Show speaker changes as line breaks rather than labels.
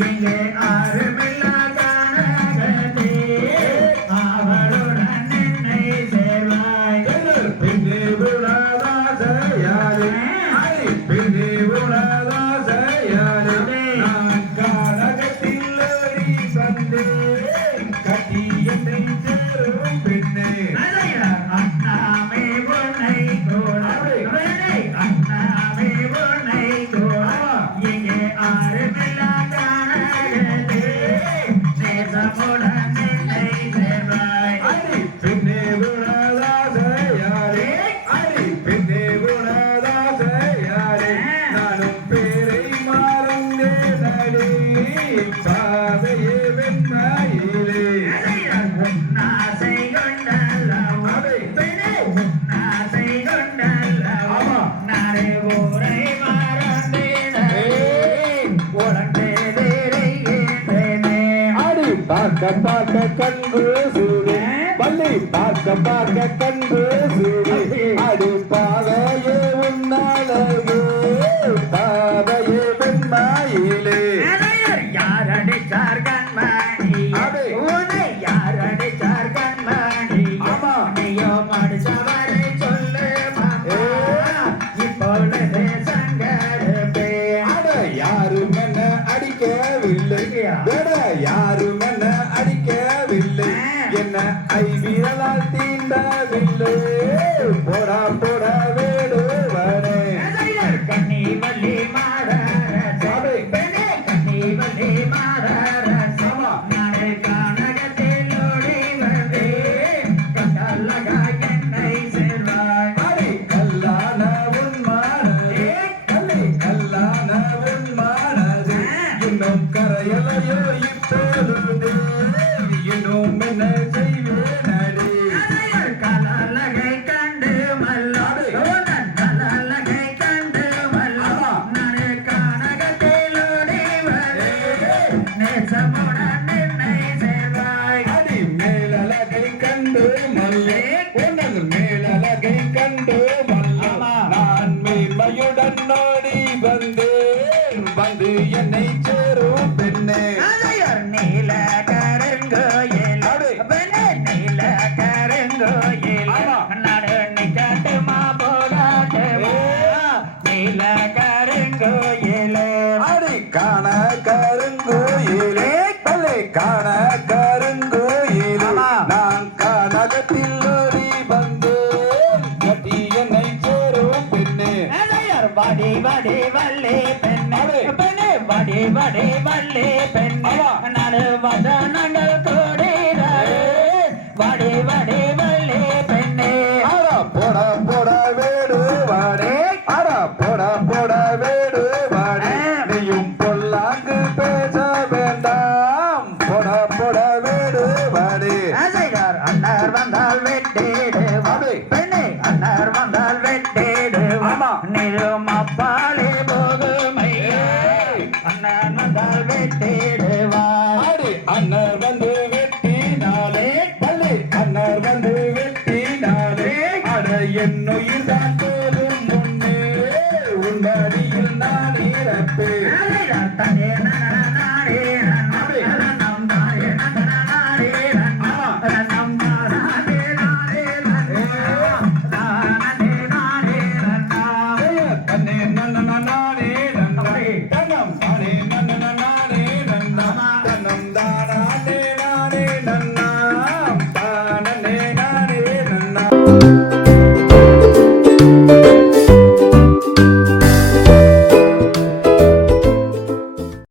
இங்கே ஆறுமில்லா
பார்க்க பார்க்க கண்டு சூடி பள்ளி பார்க்க பார்க்க கண்டு சூடி ஆடி பாதையே உன்னாலகு பாதையே பெண்மாயிலே
யார் அடித்தார் கண்மணி உன்னை யார் அடிச்சார் கண்மணி
ஆமா.
நீயோ மடிச்சவரை சொல்லு மாமா சங்கடப்பே
யாரும் என்ன அடிக்கவில்லை ஐவிரலால் தீண்டவில்லை. போடா போடா வேடுவனே
கண்ணி வள்ளி மாடரசே பெண்ணே கண்ணி வள்ளி மாடரசே நாளை கானகத்தில் ஓடி வந்தே கண்டல்லகா என்னை சேர்வாய்.
அடி கல்லான உன் மனதே கல்லை கல்லான உன் மனதே இன்னும் கரையலையோ
கண்டு
நான் மேன்மையுடன் ஓடி வந்தேன். வந்து என்னை சேரும் பெண்ணே.
நீல கருங்கோயில் நீல கருங்கோயில்
ஆமா.
நடு நிக்கட்டுமா போடாட்டுமா நீல கருங்கோயில்
அடி காண கருங்கோயிலே. பல்லை காண
வடி வடி வள்ளி பெண்ணே.
அடே.
பெண்ணே வடி வடி வள்ளி பெண்ணே. நடு வதனங்கள் கூடிறாரு வடி வடி வள்ளி பெண்ணே.
ஆடா போட போட வேடு வாடே. ஆடா போட போட வேடு வாடே. நீயும் பொல்லாங்கு பேச வேண்டாம். போட போட வேடு வாடே.
அசைகார் அண்ணார் வந்தால்
பள்ளி வந்து வெட்டினாலே அட என் உயிர் தான் போதும் முன்னே உன் வழியில் நான் இறப்பேன்.
நானே